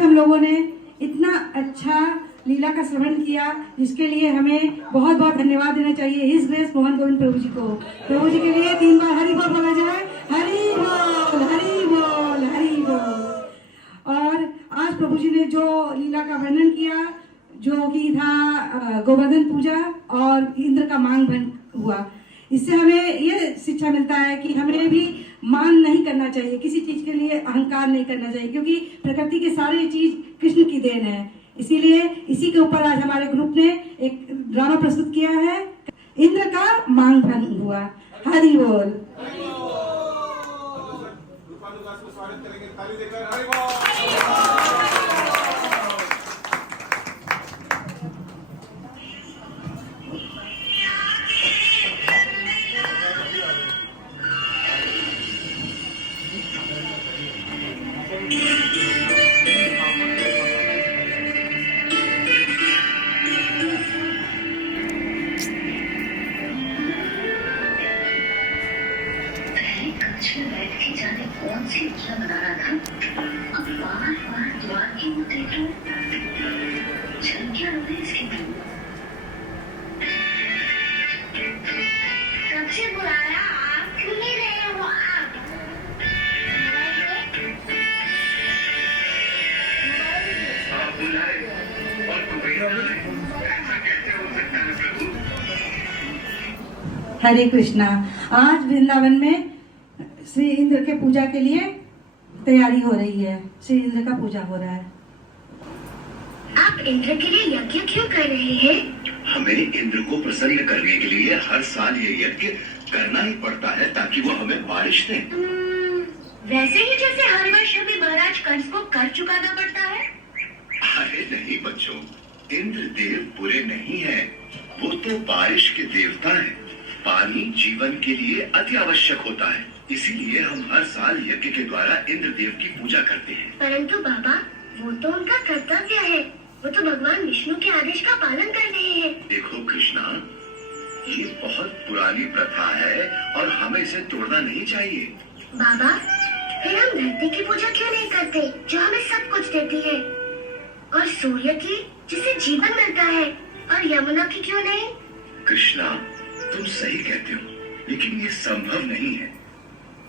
आज हम लोगों ने इतना अच्छा लीला का श्रवण किया, जिसके लिए हमें बहुत बहुत धन्यवाद देना चाहिए हिज ग्रेस मोहन गोविंद प्रभु जी को। प्रभु जी के लिए 3 बार हरि बोल बोला जाए, हरि बोल हरि बोल हरि बोल। और आज प्रभु जी ने जो लीला का वर्णन किया, जो कि था गोवर्धन पूजा और इंद्र का मांग भंग हुआ, इससे हमें ये शिक्षा मिलता है कि हमें भी मान नहीं करना चाहिए, किसी चीज के लिए अहंकार नहीं करना चाहिए, क्योंकि प्रकृति के सारे चीज कृष्ण की देन है। इसीलिए इसी के ऊपर आज हमारे ग्रुप ने एक ड्रामा प्रस्तुत किया है, इंद्र का मांग भंग हुआ। हरि बोल। जाने कौन सी योजना बना रहा था, अब बार बार द्वार की मुद्दे तो चल क्या रहे इसके दिन। कब से बुलाया, आप क्यों नहीं रहे हो आप? बुलाए और कैसे हो सकता है प्रभु? हरे कृष्णा। आज वृंदावन में श्री इंद्र के पूजा के लिए तैयारी हो रही है, श्री इंद्र का पूजा हो रहा है। आप इंद्र के लिए यज्ञ क्यों कर रहे हैं? हमें इंद्र को प्रसन्न करने के लिए हर साल ये यज्ञ करना ही पड़ता है, ताकि वो हमें बारिश दे। वैसे ही जैसे हर वर्ष हमें महाराज कंस को कर चुकाना पड़ता है। अरे नहीं बच्चों, इंद्र देव बुरे नहीं हैं, वो तो बारिश के देवता हैं। पानी जीवन के लिए अति आवश्यक होता है, इसीलिए हम हर साल यज्ञ के द्वारा इंद्र देव की पूजा करते हैं। परंतु बाबा, वो तो उनका कर्तव्य है, वो तो भगवान विष्णु के आदेश का पालन कर रहे हैं। देखो कृष्णा, ये बहुत पुरानी प्रथा है और हमें इसे तोड़ना नहीं चाहिए। बाबा, फिर हम धरती की पूजा क्यों नहीं करते, जो हमें सब कुछ देती है, और सूर्य की, जिसे जीवन मिलता है, और यमुना की क्यों नहीं? कृष्णा, तुम सही कहते हो, लेकिन ये संभव नहीं है।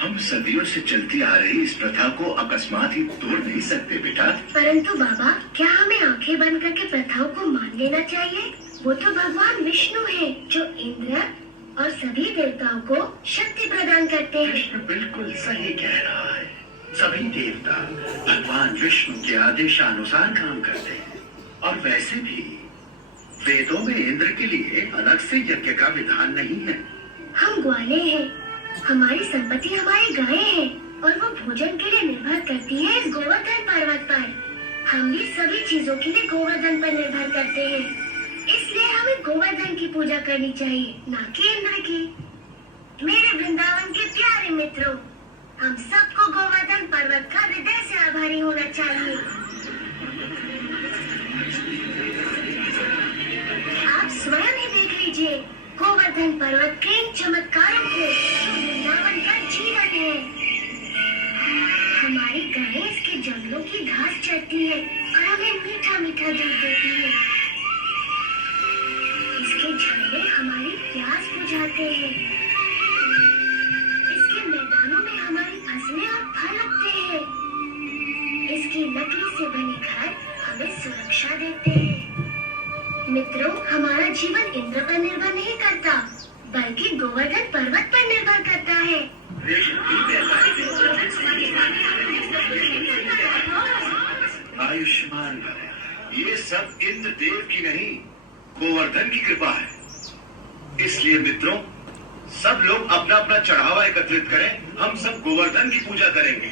हम सदियों से चलती आ रही इस प्रथा को अकस्मात ही तोड़ नहीं सकते बेटा। परंतु बाबा, क्या हमें आंखें बंद करके प्रथाओं को मान लेना चाहिए? वो तो भगवान विष्णु है, जो इंद्र और सभी देवताओं को शक्ति प्रदान करते हैं। कृष्ण बिल्कुल सही कह रहा है। सभी देवता भगवान विष्णु के आदेशानुसार काम करते हैं, और वैसे भी वेदों में इंद्र के लिए अलग से यज्ञ का विधान नहीं है। हम ग्वाले हैं, हमारी संपत्ति हमारी गायें हैं, और वो भोजन के लिए निर्भर करती है इस गोवर्धन पर्वत पर। हम भी सभी चीजों के लिए गोवर्धन पर निर्भर करते हैं, इसलिए हमें गोवर्धन की पूजा करनी चाहिए, न कि इंद्र की। मेरे वृंदावन के प्यारे मित्रों, हम सबको गोवर्धन पर्वत का हृदय से आभारी होना चाहिए। आप स्वयं ही देख लीजिए गोवर्धन पर्वत के इन चमत्कारों को, जो वृंदावन का जीवन है। हमारी गायें इसके जंगलों की घास चरती है और हमें मीठा मीठा दूध देती है। इसके झरने हमारी प्यास बुझाते हैं। इसके मैदानों में हमारी फसलें और फल उगते हैं। इसकी लकड़ी से बने घर हमें सुरक्षा देते हैं। मित्रों, हमारा जीवन इंद्र पर निर्भर नहीं करता, बल्कि गोवर्धन पर्वत पर निर्भर करता है। आयुष्मान भव। ये सब इंद्र देव की नहीं, गोवर्धन की कृपा है। इसलिए मित्रों, सब लोग अपना अपना चढ़ावा एकत्रित करें, हम सब गोवर्धन की पूजा करेंगे।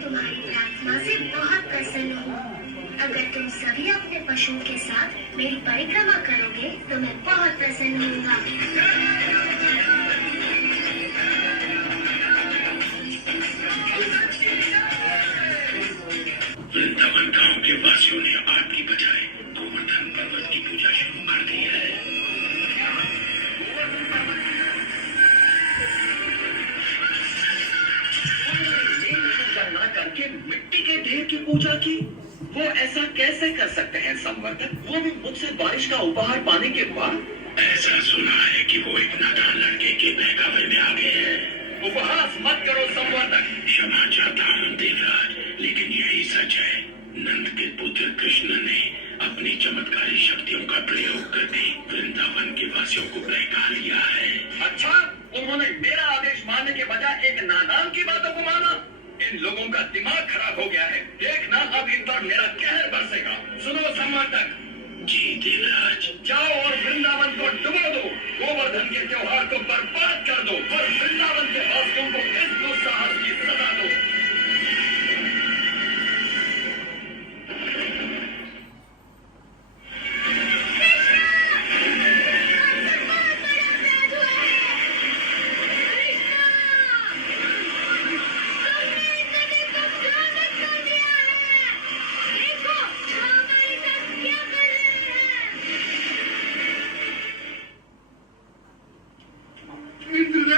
तुम्हारी प्रार्थना से बहुत प्रसन्न हूँ। अगर तुम सभी अपने पशुओं के साथ मेरी परिक्रमा करोगे तो मैं बहुत प्रसन्न होऊंगा। वृंदावन गांव के वासियों ने आपकी बजाय गोवर्धन पर्वत की पूजा शुरू कर दी है। न करके मिट्टी के ढेर की पूजा की। वो ऐसा कैसे कर सकते हैं संवर्धक, वो भी मुझसे बारिश का उपहार पाने के बाद? ऐसा सुना है कि वो एक नादान लड़के के बहकावे में आ गए हैं। उपहास मत करो संवर्धक। क्षमा चाहता हूँ देवराज, लेकिन यही सच है। नंद के पुत्र कृष्ण ने अपनी चमत्कारी शक्तियों का प्रयोग करके वृंदावन के वासियों को बहका लिया है। अच्छा, उन्होंने मेरा आदेश मानने के बजाय एक नादान की बातों को माना। इन लोगों का दिमाग खराब हो गया है। देखना अब इन पर मेरा कहर बरसेगा। सुनो संवर्धक। जी देवराज। जाओ और वृंदावन को डुबो दो, गोवर्धन के त्योहार को बर्बाद कर दो और वृंदावन के वासियों को इस दुस्साहस की सजा दो।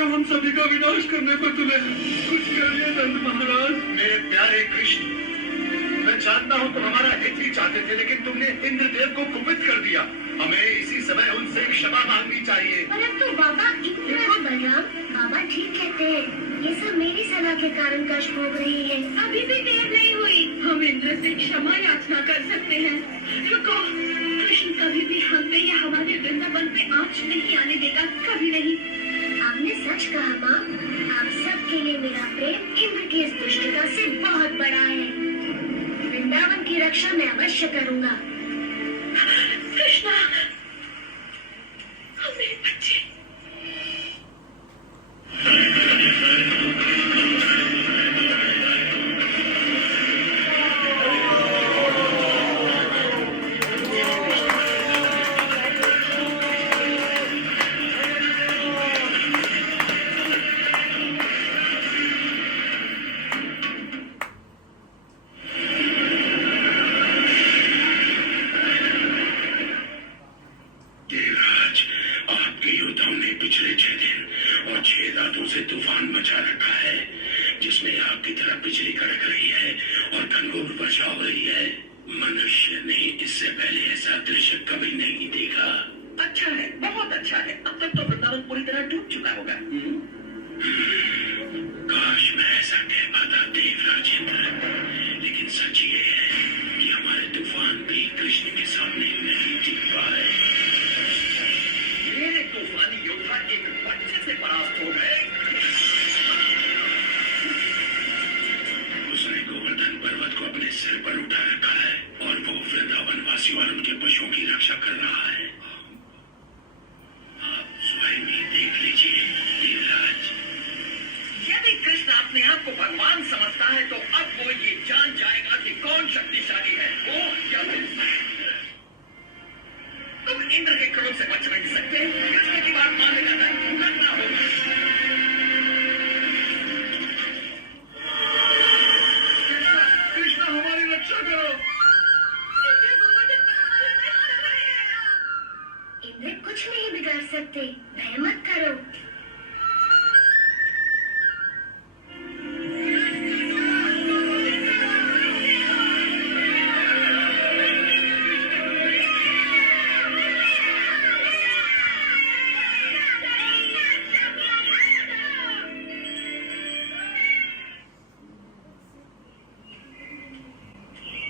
हम सभी का विनाश करने पर तुले। कुछ करिए नंद महाराज। मेरे प्यारे कृष्ण, मैं जानता हूँ तुम हमारा हित ही चाहते थे, लेकिन तुमने इंद्रदेव को कुपित कर दिया। हमें इसी समय उनसे क्षमा मांगनी चाहिए। परंतु बाबा, देखो बलराम, बाबा ठीक कहते हैं। ये सब मेरी सलाह के कारण कष्ट भोग रही है। अभी भी देर नहीं हुई। हम इंद्र से क्षमा याचना कर सकते हैं। रुको, कृष्ण कभी भी हम पे या हमारे वृंदावन पे आँच नहीं आने देगा, कभी नहीं। आपने सच कहा माँ। आप सबके लिए मेरा प्रेम इंद्र की इस दुष्टता से बहुत बड़ा है। वृंदावन की रक्षा मैं अवश्य करूँगा। कृष्णा, मेरे बच्चे।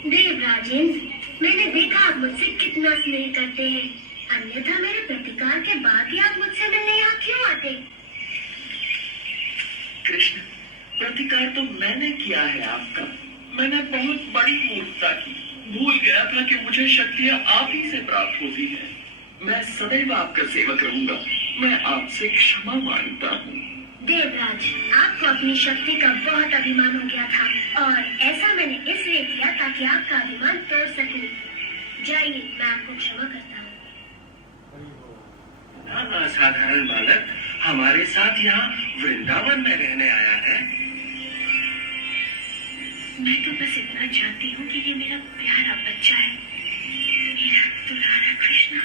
देवराजेंद्र, मैंने देखा आप मुझसे कितना स्नेह करते हैं। अन्यथा मेरे प्रतिकार के बाद ही आप मुझसे मिलने यहाँ क्यों आते? कृष्ण, प्रतिकार तो मैंने किया है आपका। मैंने बहुत बड़ी मूर्खता की। भूल गया था कि मुझे शक्तियाँ आप ही से प्राप्त होती हैं। मैं सदैव आपका सेवक रहूंगा। मैं आपसे क्षमा मांगता हूँ। देवराज, आपको अपनी शक्ति का बहुत अभिमान हो गया था और ऐसा मैंने इसलिए किया ताकि आपका अभिमान तोड़ सकूं। जाइए, मैं आपको क्षमा करता हूँ। असाधारण बालक हमारे साथ यहाँ वृंदावन में रहने आया है। मैं तो बस इतना जानती हूँ कि ये मेरा प्यारा बच्चा है, मेरा दुलारा कृष्णा।